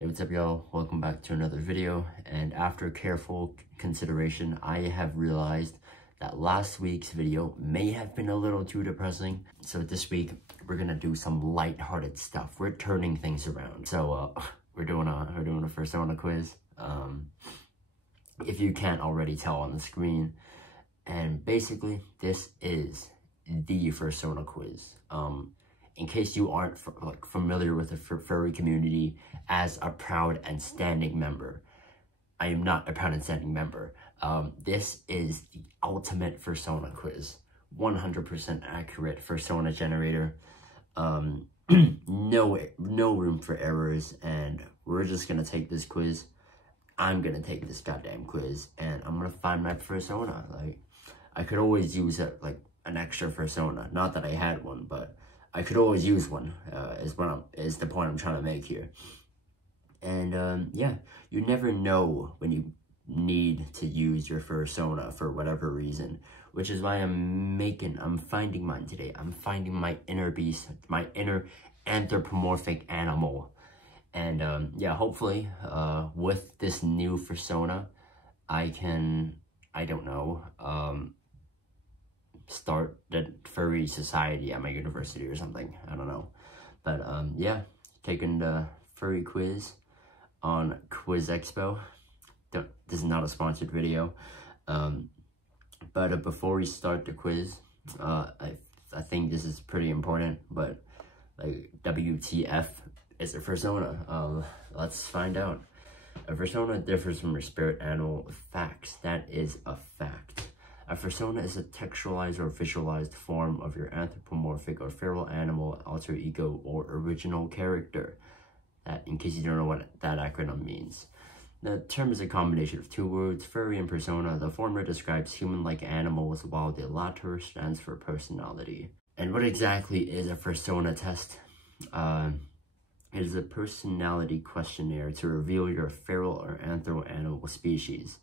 Hey, what's up, y'all? Welcome back to another video. And after careful consideration, I have realized that last week's video may have been a little too depressing. So this week we're gonna do some lighthearted stuff. We're turning things around. So we're doing a persona quiz. If you can't already tell on the screen, and basically this is the persona quiz. In case you aren't familiar with the furry community, as a proud and standing member, I am not a proud and standing member. This is the ultimate persona quiz. 100% accurate persona generator. No room for errors, and we're just gonna take this quiz. I'm gonna take this goddamn quiz, and I'm gonna find my persona. Like, I could always use an extra persona. Not that I had one, but I could always use one, is the point I'm trying to make here. And yeah, you never know when you need to use your persona for whatever reason, which is why I'm finding mine today. I'm finding my inner beast, my inner anthropomorphic animal. And yeah, hopefully with this new persona, I can, I don't know, start the furry society at my university or something. I don't know. But yeah, taking the furry quiz on Quiz Expo. This is not a sponsored video. But before we start the quiz, I think this is pretty important, but like, WTF is a persona? Let's find out. A persona differs from your spirit animal. Facts. That is a fact. A persona is a textualized or visualized form of your anthropomorphic or feral animal, alter ego, or original character. That, in case you don't know what that acronym means. The term is a combination of two words, furry and persona. The former describes human-like animals, while the latter stands for personality. And what exactly is a persona test? It is a personality questionnaire to reveal your feral or anthro-animal species.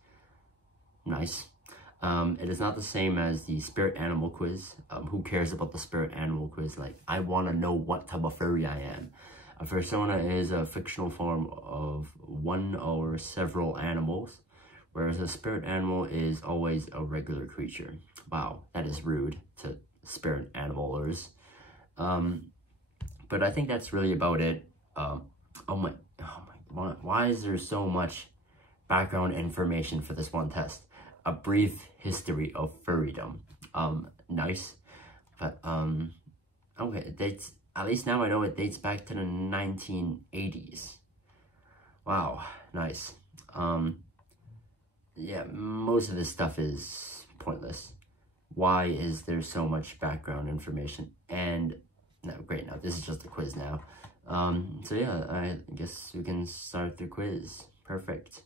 Nice. It is not the same as the spirit animal quiz. Who cares about the spirit animal quiz? Like, I want to know what type of furry I am. A persona is a fictional form of one or several animals, whereas a spirit animal is always a regular creature. Wow, that is rude to spirit animalers. But I think that's really about it. Why is there so much background information for this one test? A brief history of furrydom. Nice. But, okay, it dates, at least now I know it dates back to the 1980s. Wow, nice. Yeah, most of this stuff is pointless. Why is there so much background information? And, no, great, now this is just a quiz now. So yeah, I guess we can start the quiz. Perfect.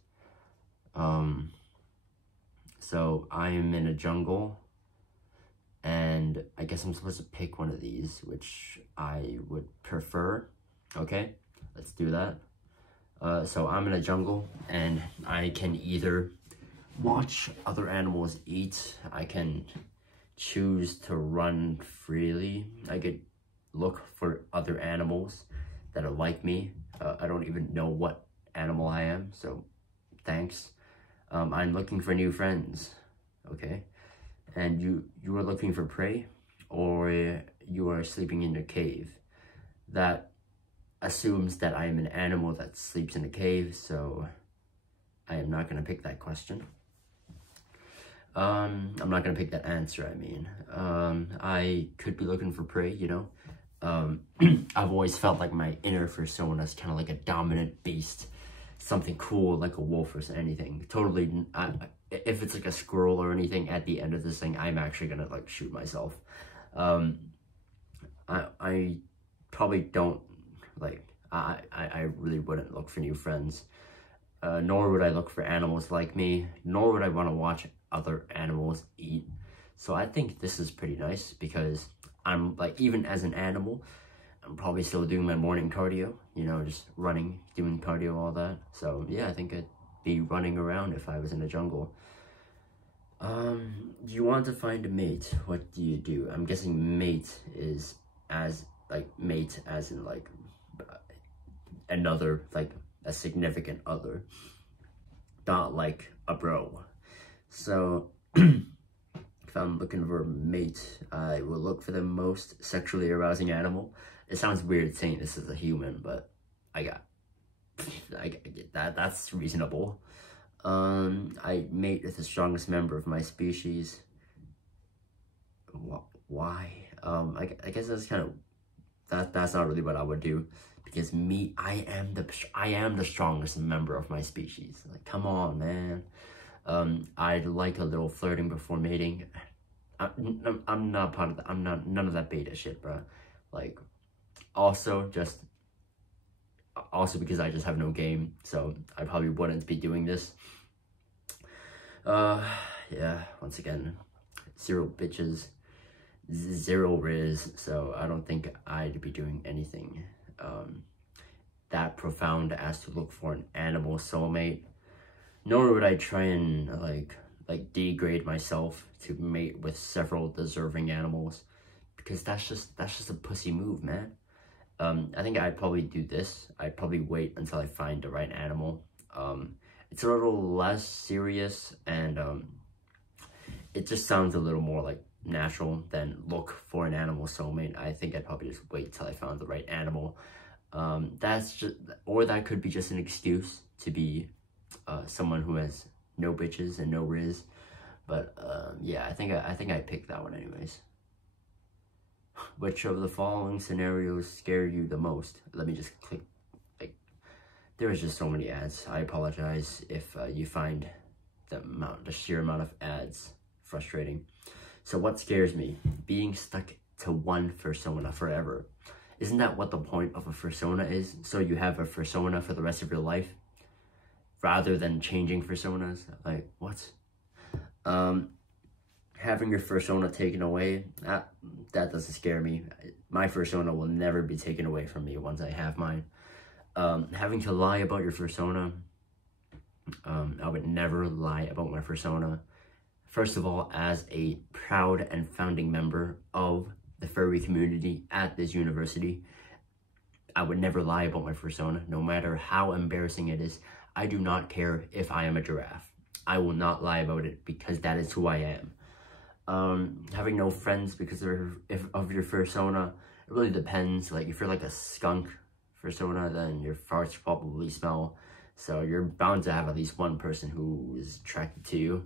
So I am in a jungle, and I guess I'm supposed to pick one of these, which I would prefer. Okay, let's do that. So I'm in a jungle, and I can either watch other animals eat, I can choose to run freely, I could look for other animals that are like me. I don't even know what animal I am, so thanks. I'm looking for new friends, okay? And you are looking for prey, or you are sleeping in a cave. That assumes that I am an animal that sleeps in a cave, so I am not going to pick that question. I'm not going to pick that answer, I mean. I could be looking for prey, you know? I've always felt like my inner persona is kind of like a dominant beast. Something cool like a wolf or anything. Totally, if it's like a squirrel or anything at the end of this thing, I'm actually gonna like shoot myself. I probably don't, like, I really wouldn't look for new friends. Nor would I look for animals like me, nor would I want to watch other animals eat. So I think this is pretty nice, because I'm like, even as an animal, I'm probably still doing my morning cardio, you know, just running, doing cardio, all that. So yeah, I think I'd be running around if I was in a jungle. You want to find a mate. What do you do? I'm guessing mate is mate as in like another, like a significant other, not like a bro. So if I'm looking for a mate, I will look for the most sexually arousing animal. It sounds weird saying this as a human, but I get that. That's reasonable. I mate with the strongest member of my species. Why? I guess that's kind of that's not really what I would do, because I am the strongest member of my species. Like, come on, man. I'd like a little flirting before mating. I'm not part of that. I'm not none of that beta shit, bro. Like, also because I just have no game, so I probably wouldn't be doing this. Yeah, once again, 0 bitches, 0 riz, so I don't think I'd be doing anything that profound as to look for an animal soulmate. Nor would I try and like degrade myself to mate with several deserving animals, because that's just a pussy move, man. I think I'd probably do this. I'd probably wait until I find the right animal. It's a little less serious, and it just sounds a little more like natural than look for an animal soulmate. I think I'd probably just wait till I found the right animal. Or that could be just an excuse to be someone who has no bitches and no riz. But yeah, I think I picked that one anyways. Which of the following scenarios scare you the most? Let me just click. Like, there is just so many ads. I apologize if you find the sheer amount of ads frustrating. So what scares me? Being stuck to one fursona forever. Isn't that what the point of a fursona is? So you have a fursona for the rest of your life, rather than changing fursonas? Like, what? Having your fursona taken away, that doesn't scare me. My fursona will never be taken away from me once I have mine. Having to lie about your fursona, I would never lie about my fursona. First of all, as a proud and founding member of the furry community at this university, I would never lie about my fursona, no matter how embarrassing it is. I do not care if I am a giraffe. I will not lie about it, because that is who I am. Having no friends because of your fursona, it really depends. Like, if you're like a skunk fursona, then your farts probably smell, so you're bound to have at least one person who is attracted to you.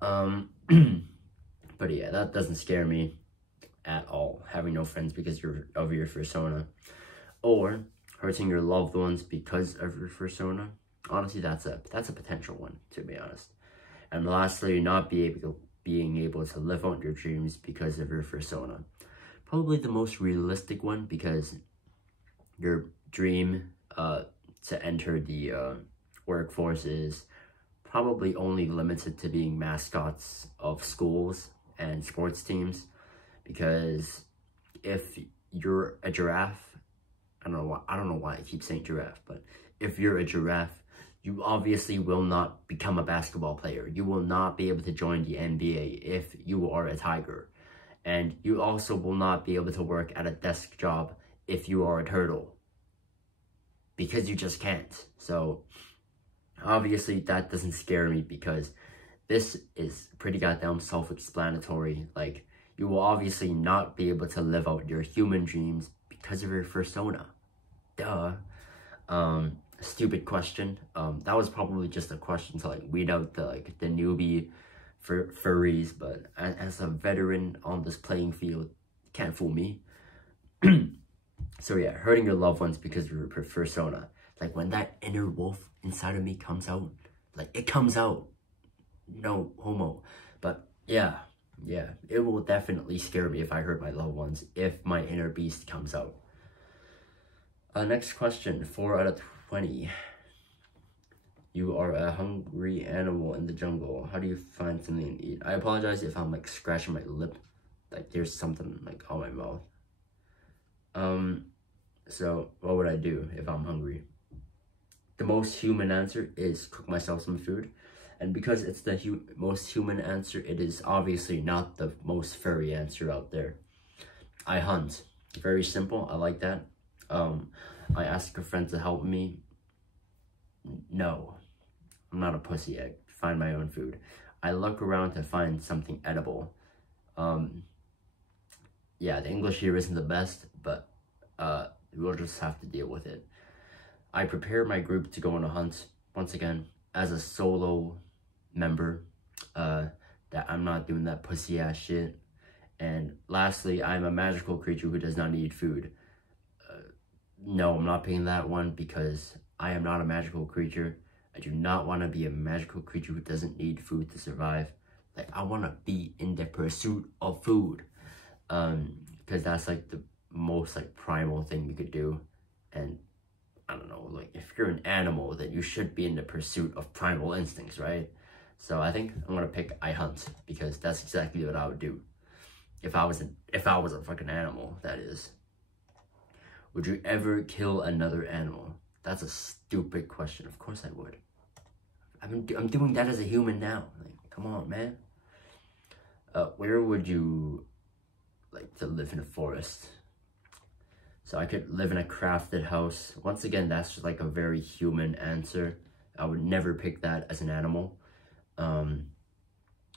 But yeah, that doesn't scare me at all, having no friends because of your fursona, or hurting your loved ones because of your fursona. Honestly, that's a potential one, to be honest. And lastly, not being able to live out your dreams because of your fursona. Probably the most realistic one, because your dream to enter the workforce is probably only limited to being mascots of schools and sports teams. Because if you're a giraffe, I don't know why I keep saying giraffe, but if you're a giraffe, you obviously will not become a basketball player. You will not be able to join the NBA if you are a tiger. And you also will not be able to work at a desk job if you are a turtle, because you just can't. So obviously that doesn't scare me, because this is pretty goddamn self-explanatory. Like, you will obviously not be able to live out your human dreams because of your fursona. Duh. Stupid question. That was probably just a question to like weed out the newbie furries, but as a veteran on this playing field, can't fool me. So yeah, hurting your loved ones because of your fursona. Like, when that inner wolf inside of me comes out, like, it comes out. No homo. But yeah, it will definitely scare me if I hurt my loved ones, if my inner beast comes out. Next question, 4 out of 20. You are a hungry animal in the jungle. How do you find something to eat? I apologize if I'm like scratching my lip. Like, there's something like on my mouth. So what would I do if I'm hungry? The most human answer is cook myself some food. And because it's the most human answer, it is obviously not the most furry answer out there. I hunt. Very simple. I like that. I ask a friend to help me. No, I'm not a pussy. I find my own food. I look around to find something edible. Yeah, the English here isn't the best, but we'll just have to deal with it. I prepare my group to go on a hunt, once again, as a solo member, that I'm not doing that pussy ass shit. And lastly, I'm a magical creature who does not need food. No, I'm not picking that one because I am not a magical creature. I do not want to be a magical creature who doesn't need food to survive. Like, I want to be in the pursuit of food. Because that's like the most like primal thing you could do. And I don't know, like if you're an animal, then you should be in the pursuit of primal instincts, right? So I think I'm gonna pick I hunt, because that's exactly what I would do. If I was a fucking animal, that is. Would you ever kill another animal? That's a stupid question. Of course I would. I'm doing that as a human now. Like, come on, man. Where would you like to live in a forest? So I could live in a crafted house. Once again, that's just like a very human answer. I would never pick that as an animal.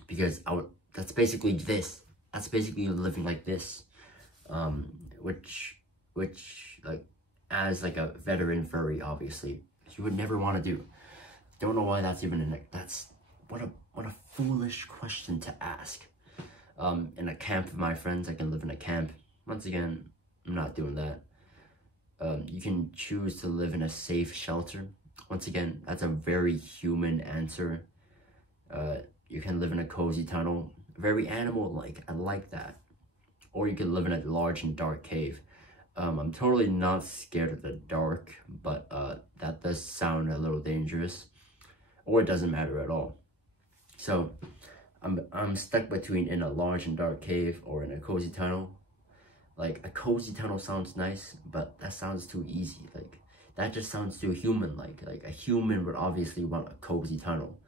Because that's basically this. That's basically living like this. Which like, as like a veteran furry, obviously, you would never want to do. Don't know why that's even that's, what a foolish question to ask. In a camp with my friends, I can live in a camp. Once again, I'm not doing that. You can choose to live in a safe shelter. Once again, that's a very human answer. You can live in a cozy tunnel. Very animal-like. I like that. Or you can live in a large and dark cave. I'm totally not scared of the dark, but that does sound a little dangerous. Or it doesn't matter at all. So I'm stuck between in a large and dark cave or in a cozy tunnel. Like, a cozy tunnel sounds nice, but that sounds too easy. Like, that just sounds too human-like. Like, a human would obviously want a cozy tunnel,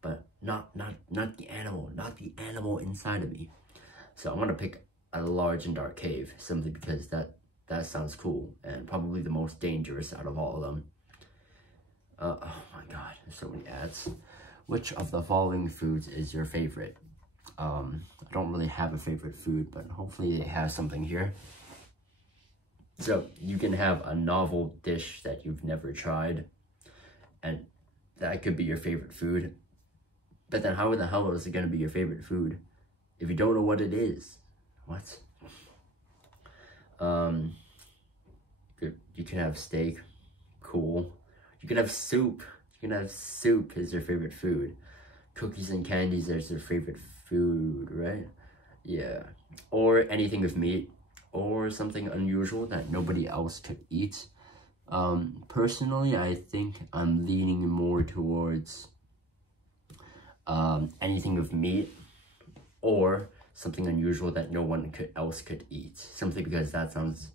but not the animal, not the animal inside of me. So I'm gonna pick a large and dark cave, simply because that sounds cool and probably the most dangerous out of all of them. Oh my god, there's so many ads. Which of the following foods is your favorite? I don't really have a favorite food, but hopefully they have something here. So you can have a novel dish that you've never tried, and that could be your favorite food. But then how in the hell is it going to be your favorite food if you don't know what it is? What? You can have steak. Cool. You can have soup. You can have soup as your favorite food. Cookies and candies as your favorite food, right? Yeah. Or anything with meat. Or something unusual that nobody else could eat. Personally, I think I'm leaning more towards anything with meat, or something unusual that no one else could eat, simply because that sounds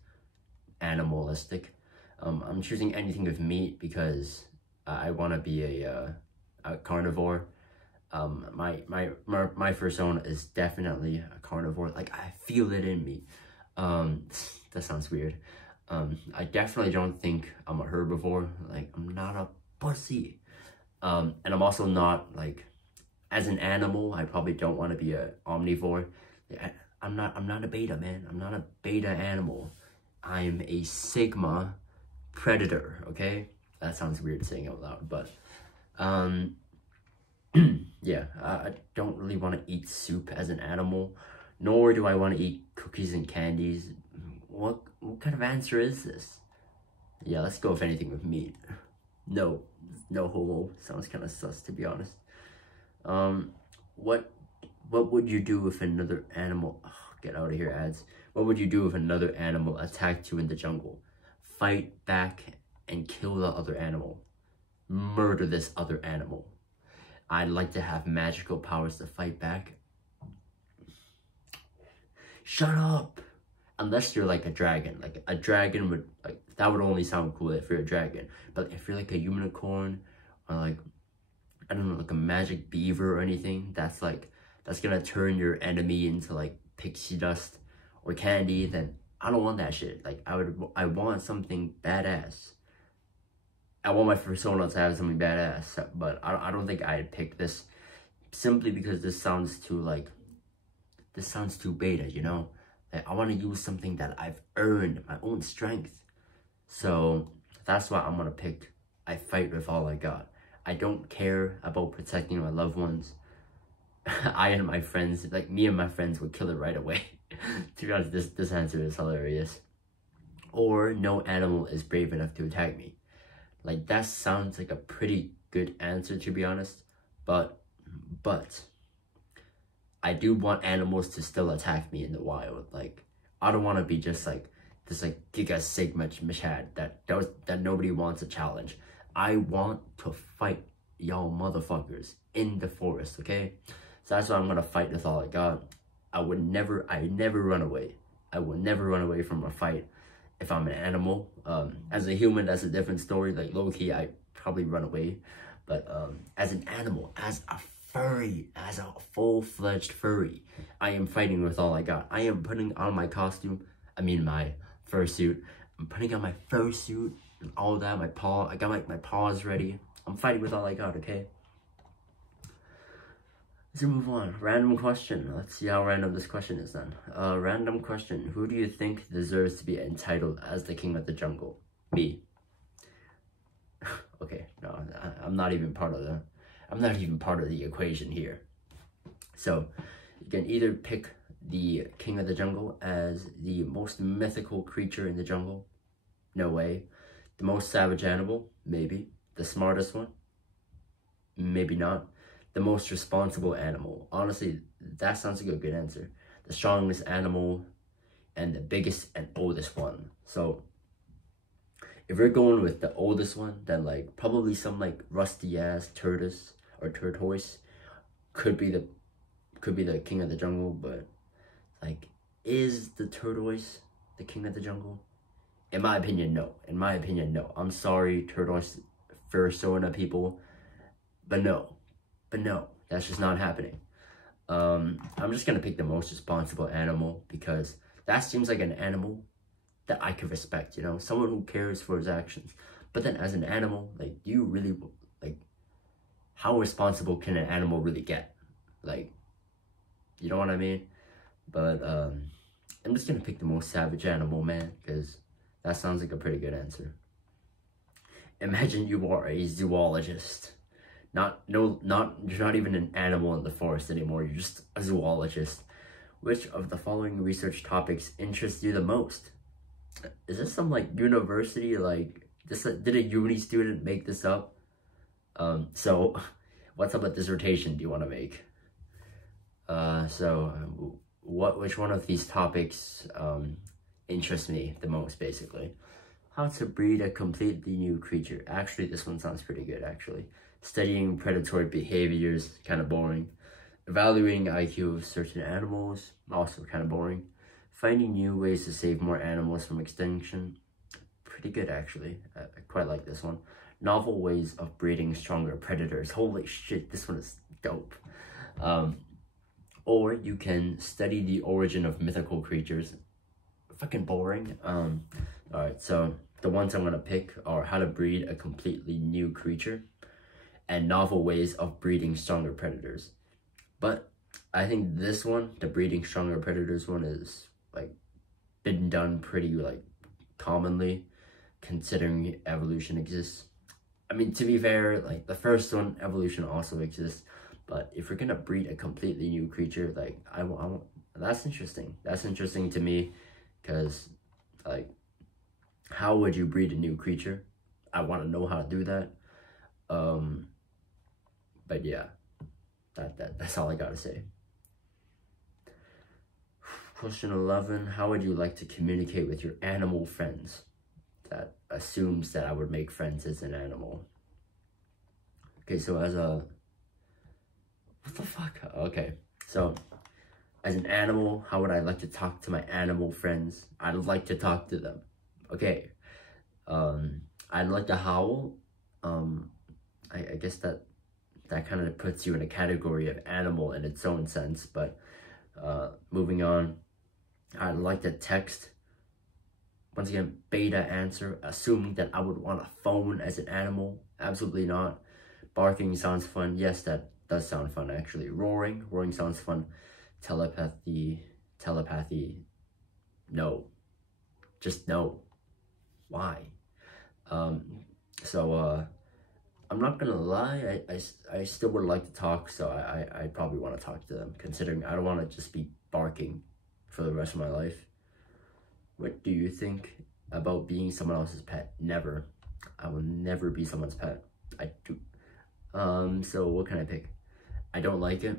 animalistic. I'm choosing anything with meat because I want to be a carnivore. My persona is definitely a carnivore. Like, I feel it in me. That sounds weird. I definitely don't think I'm a herbivore. Like, I'm not a pussy. And I'm also not, like, as an animal, I probably don't want to be a omnivore. I'm not a beta, man. I'm not a beta animal. I'm a sigma predator, okay? That sounds weird saying out loud, but yeah, I don't really want to eat soup as an animal, nor do I want to eat cookies and candies. What kind of answer is this? Yeah, let's go with anything with meat. No homo. Sounds kind of sus, to be honest. What would you do if another animal... Oh, get out of here, ads. What would you do if another animal attacked you in the jungle? Fight back and kill the other animal. Murder this other animal. I'd like to have magical powers to fight back. Shut up! Unless you're like a dragon. Like, a dragon would... like, that would only sound cool if you're a dragon. But if you're like a unicorn, or like... I don't know, like a magic beaver or anything, that's gonna turn your enemy into like pixie dust or candy, then I don't want that shit. Like, I want something badass. I want my persona to have something badass, but I don't think I'd pick this simply because this sounds too beta, you know? Like, I want to use something that I've earned, my own strength. So that's why I'm gonna pick I fight with all I got. I don't care about protecting my loved ones. I and my friends, like me and my friends would kill it right away. To be honest, this answer is hilarious. Or no animal is brave enough to attack me. Like, that sounds like a pretty good answer, to be honest. But I do want animals to still attack me in the wild. Like, I don't want to be just like this like Giga Sigma Machad that nobody wants to challenge. I want to fight y'all motherfuckers in the forest, okay? So that's why I'm gonna fight with all I got. I never run away. I will never run away from a fight if I'm an animal. As a human, that's a different story. Like, low-key, I probably run away. But as an animal, as a furry, as a full-fledged furry, I am fighting with all I got. I am putting on my costume, my fursuit. I'm putting on my fursuit and all that, I got my paws ready. I'm fighting with all I got, okay? Let's move on. Random question. Let's see how random this question is then. Random question. Who do you think deserves to be entitled as the king of the jungle? Me. Okay, no, I'm not even part of the equation here. So you can either pick the king of the jungle as the most mythical creature in the jungle. No way. The most savage animal? Maybe. The smartest one? Maybe not. The most responsible animal. Honestly, that sounds like a good answer. The strongest animal and the biggest and oldest one. So if we're going with the oldest one, then like probably some like rusty ass tortoise or tortoise could be the king of the jungle. But like, is the tortoise the king of the jungle? In my opinion, no. In my opinion, no. I'm sorry, tortoise fursona people, but no. But no, that's just not happening. I'm just gonna pick the most responsible animal because that seems like an animal that I could respect, you know, someone who cares for his actions. But then as an animal, like, do you really, like, how responsible can an animal really get? Like, you know what I mean? But I'm just gonna pick the most savage animal, man, because that sounds like a pretty good answer. Imagine you are a zoologist. You're not even an animal in the forest anymore. You're just a zoologist. Which of the following research topics interests you the most? Is this some like university, like this? Did a uni student make this up? So what's up with dissertation do you want to make? Which one of these topics interests me the most, basically? How to breed a completely new creature. Actually, this one sounds pretty good, actually. Studying predatory behaviors, kind of boring. Evaluating IQ of certain animals, also kind of boring. Finding new ways to save more animals from extinction. Pretty good, actually. I quite like this one. Novel ways of breeding stronger predators. Holy shit, this one is dope. Or you can study the origin of mythical creatures. Fucking boring. Alright, so the ones I'm gonna pick are how to breed a completely new creature and novel ways of breeding stronger predators. But I think this one, the breeding stronger predators one, is like been done pretty like commonly considering evolution exists. I mean, to be fair, like the first one, evolution also exists, but if we're gonna breed a completely new creature, like I want that's interesting. That's interesting to me because like, how would you breed a new creature? I want to know how to do that. But yeah, that's all I gotta say. Question 11, how would you like to communicate with your animal friends? That assumes that I would make friends as an animal. Okay, so what the fuck? Okay, so as an animal, how would I like to talk to my animal friends? I'd like to talk to them. Okay, I'd like to howl. I guess that kind of puts you in a category of animal in its own sense, but moving on, I'd like to text. Once again, beta answer, assuming that I would want a phone as an animal. Absolutely not. Barking sounds fun. Yes, that does sound fun, actually. Roaring sounds fun. Telepathy, no. Just no. Why? I'm not gonna lie, I still would like to talk, so I probably want to talk to them, considering I don't want to just be barking for the rest of my life. What do you think about being someone else's pet? Never. I will never be someone's pet. I do. So what can I pick? I don't like it.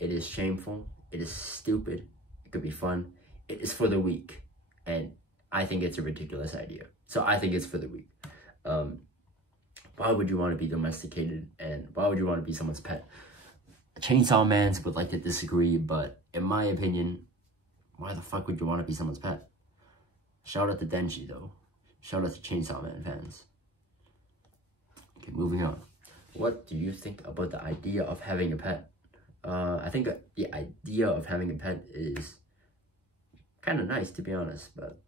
It is shameful. It is stupid. It could be fun. It is for the weak. And I think it's a ridiculous idea. So I think it's for the weak. Why would you want to be domesticated? And why would you want to be someone's pet? Chainsaw Mans would like to disagree, but in my opinion, why the fuck would you want to be someone's pet? Shout out to Denji, though. Shout out to Chainsaw Man fans. Okay, moving on. What do you think about the idea of having a pet? I think the idea of having a pet is kind of nice, to be honest, but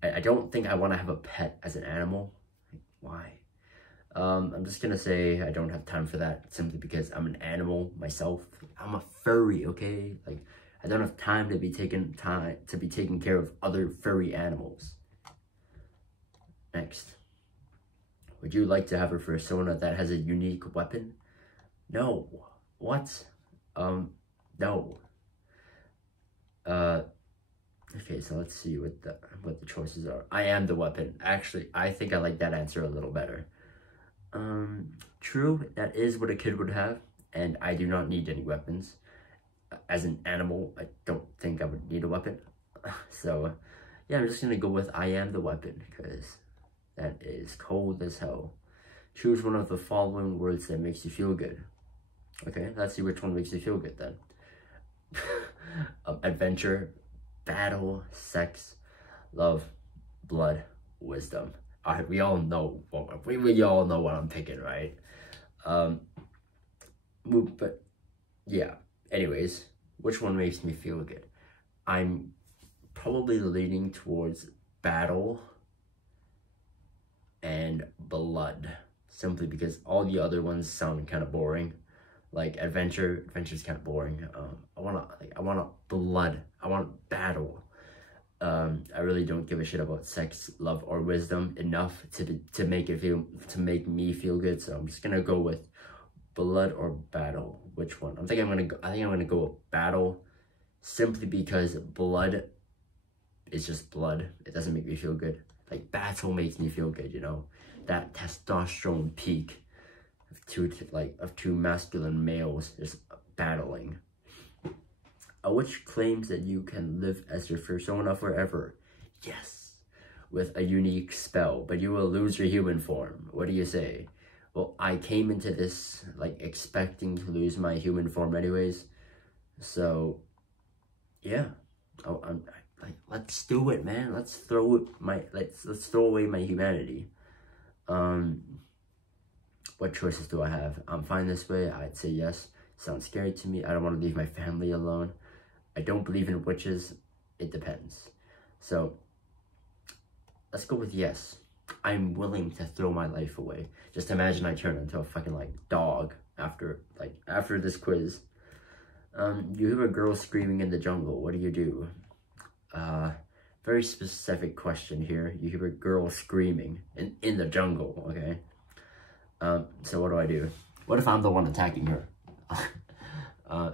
I don't think I want to have a pet as an animal. Like, why? I'm just gonna say I don't have time for that, simply because I'm an animal myself. I'm a furry, okay? Like, I don't have time to be taking care of other furry animals. Next. Would you like to have a persona that has a unique weapon? No. What? No. Okay, so let's see what the choices are. I am the weapon. Actually, I think I like that answer a little better. True, that is what a kid would have, and I do not need any weapons. As an animal, I don't think I would need a weapon. So, yeah, I'm just gonna go with I am the weapon, because that is cold as hell. Choose one of the following words that makes you feel good. Okay, let's see which one makes you feel good then. Adventure, battle, sex, love, blood, wisdom. Alright, we all know what I'm picking, right? But yeah. Anyways, which one makes me feel good? I'm probably leaning towards battle and blood, simply because all the other ones sound kind of boring. Like adventure's kind of boring. I want blood. I want battle. I really don't give a shit about sex, love, or wisdom enough to make me feel good. So I'm just gonna go with blood or battle. Which one? I think I'm gonna go with battle, simply because blood is just blood. It doesn't make me feel good. Like, battle makes me feel good, you know? That testosterone peak of two masculine males just battling. Which claims that you can live as your persona forever. Yes, with a unique spell, but you will lose your human form. What do you say? Well, I came into this like expecting to lose my human form anyways, so yeah. I'm like, let's do it, man. Let's throw away my humanity. What choices do I have? I'm fine this way. I'd say yes. Sounds scary to me. I don't want to leave my family alone. I don't believe in witches. It depends. So let's go with yes. I'm willing to throw my life away. Just imagine I turn into a fucking like dog after this quiz. You hear a girl screaming in the jungle. What do you do? Very specific question here. You hear a girl screaming in the jungle, okay? So what do I do? What if I'm the one attacking her?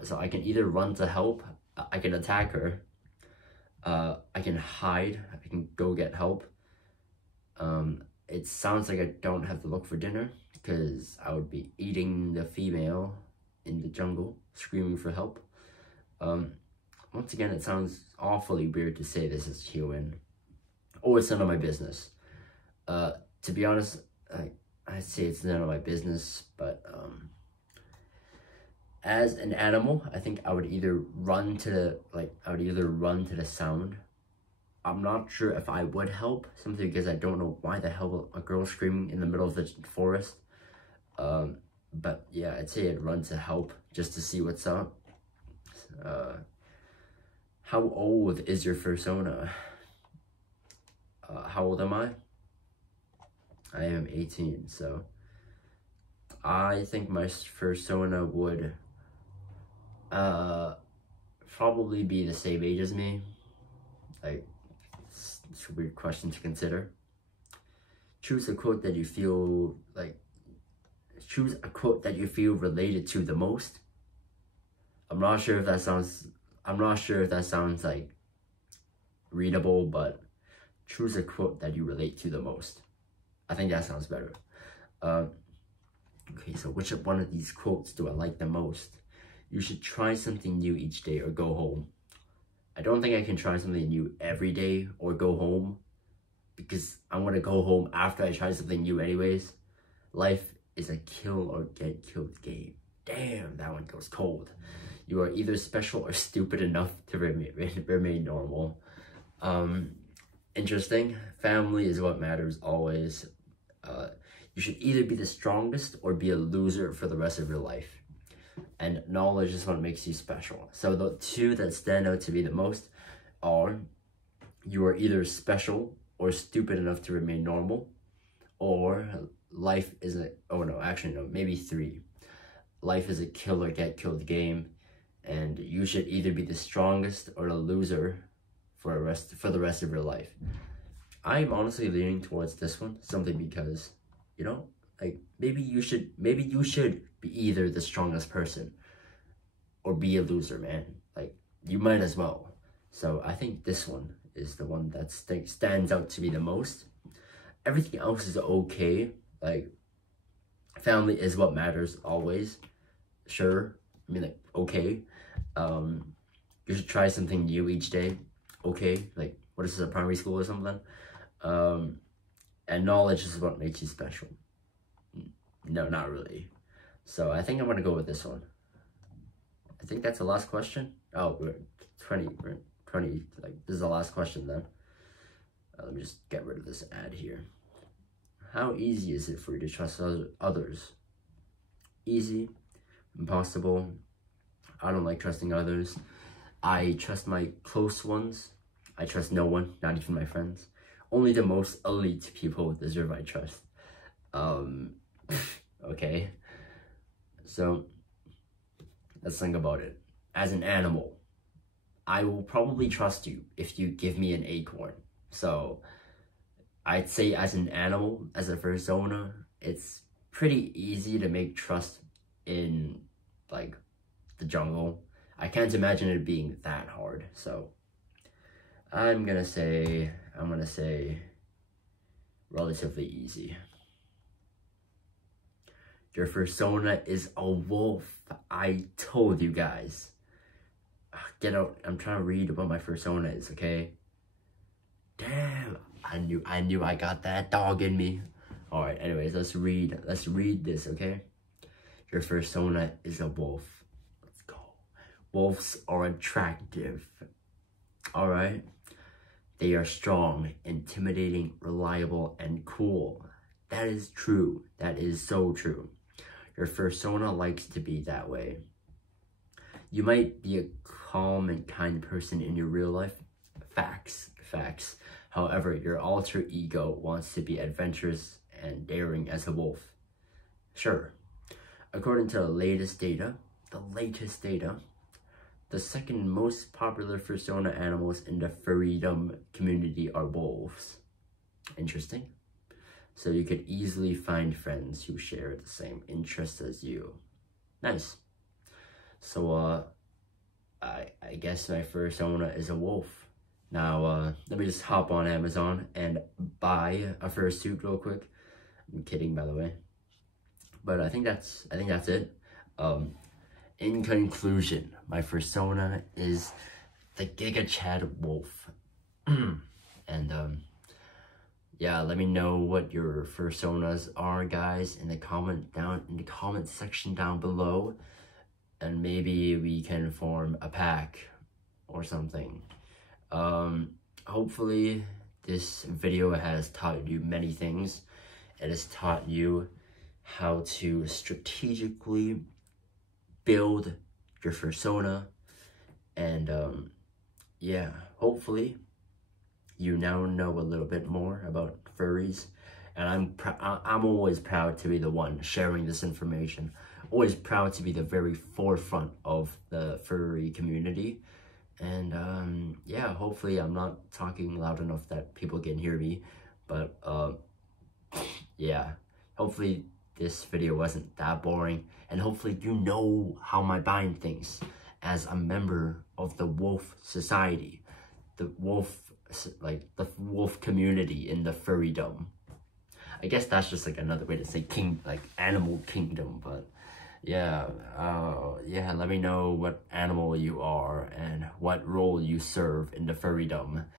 So I can either run to help, I can attack her, I can hide, I can go get help. It sounds like I don't have to look for dinner, because I would be eating the female in the jungle, screaming for help. Once again, it sounds awfully weird to say this as human. Oh, it's none of my business. To be honest, I'd say it's none of my business, but as an animal, I think I would either run to the sound. I'm not sure if I would help, simply because I don't know why the hell a girl screaming in the middle of the forest. But yeah, I'd say I'd run to help just to see what's up. How old is your fursona? How old am I? I am 18, so I think my fursona would probably be the same age as me. Like, it's a weird question to consider. Choose a quote that you feel related to the most. I'm not sure if that sounds like readable, but choose a quote that you relate to the most. I think that sounds better. Okay, so which one of these quotes do I like the most? You should try something new each day or go home. I don't think I can try something new every day or go home, because I'm gonna go home after I try something new anyways. Life is a kill or get killed game. Damn, that one goes cold. You are either special or stupid enough to remain normal. Interesting. Family is what matters always. You should either be the strongest or be a loser for the rest of your life. And knowledge is what makes you special. So the two that stand out to me the most are, you are either special or stupid enough to remain normal, or life is a, maybe three. Life is a kill or get killed game, and you should either be the strongest or the loser for the rest of your life. I'm honestly leaning towards this one, simply because, you know, like maybe you should be either the strongest person or be a loser, man. Like, you might as well. So I think this one is the one that stands out to me the most. Everything else is okay. Like, family is what matters always. Sure, I mean, like, okay. You should try something new each day. Okay, like, what is this, a primary school or something? And knowledge is what makes you special. No, not really. So I think I'm gonna go with this one. I think that's the last question. Oh, we're 20, like, this is the last question then. Let me just get rid of this ad here. How easy is it for you to trust others? Easy, impossible. I don't like trusting others. I trust my close ones. I trust no one, not even my friends. Only the most elite people deserve my trust. Okay. So, let's think about it. As an animal, I will probably trust you if you give me an acorn. So, I'd say as an animal, as a fursona, it's pretty easy to make trust in, like, the jungle. I can't imagine it being that hard. So, I'm gonna say relatively easy. Your fursona is a wolf. I told you guys. Get out. I'm trying to read what my fursona is, okay? Damn, I knew I got that dog in me. Alright, anyways, let's read this, okay? Your fursona is a wolf. Let's go. Wolves are attractive. Alright? They are strong, intimidating, reliable, and cool. That is true. That is so true. Your fursona likes to be that way. You might be a calm and kind person in your real life. Facts. However, your alter ego wants to be adventurous and daring as a wolf. Sure. According to the latest data, the second most popular fursona animals in the furrydom community are wolves. Interesting. So you could easily find friends who share the same interests as you. Nice. So, I guess my fursona is a wolf. Now, let me just hop on Amazon and buy a fursuit real quick. I'm kidding, by the way. But I think that's it. In conclusion, my fursona is the Giga Chad Wolf. And, yeah, let me know what your fursonas are, guys, in the comment section down below, and maybe we can form a pack or something. Hopefully this video has taught you many things. It has taught you how to strategically build your fursona, and yeah, hopefully you now know a little bit more about furries, and I'm always proud to be the one sharing this information. Always proud to be the very forefront of the furry community. And yeah, hopefully I'm not talking loud enough that people can hear me, but yeah, hopefully this video wasn't that boring, and hopefully you know how my mind thinks as a member of the wolf society, the wolf, like the wolf community in the furrydom. I guess that's just like another way to say like animal kingdom, but yeah, yeah, let me know what animal you are and what role you serve in the furrydom.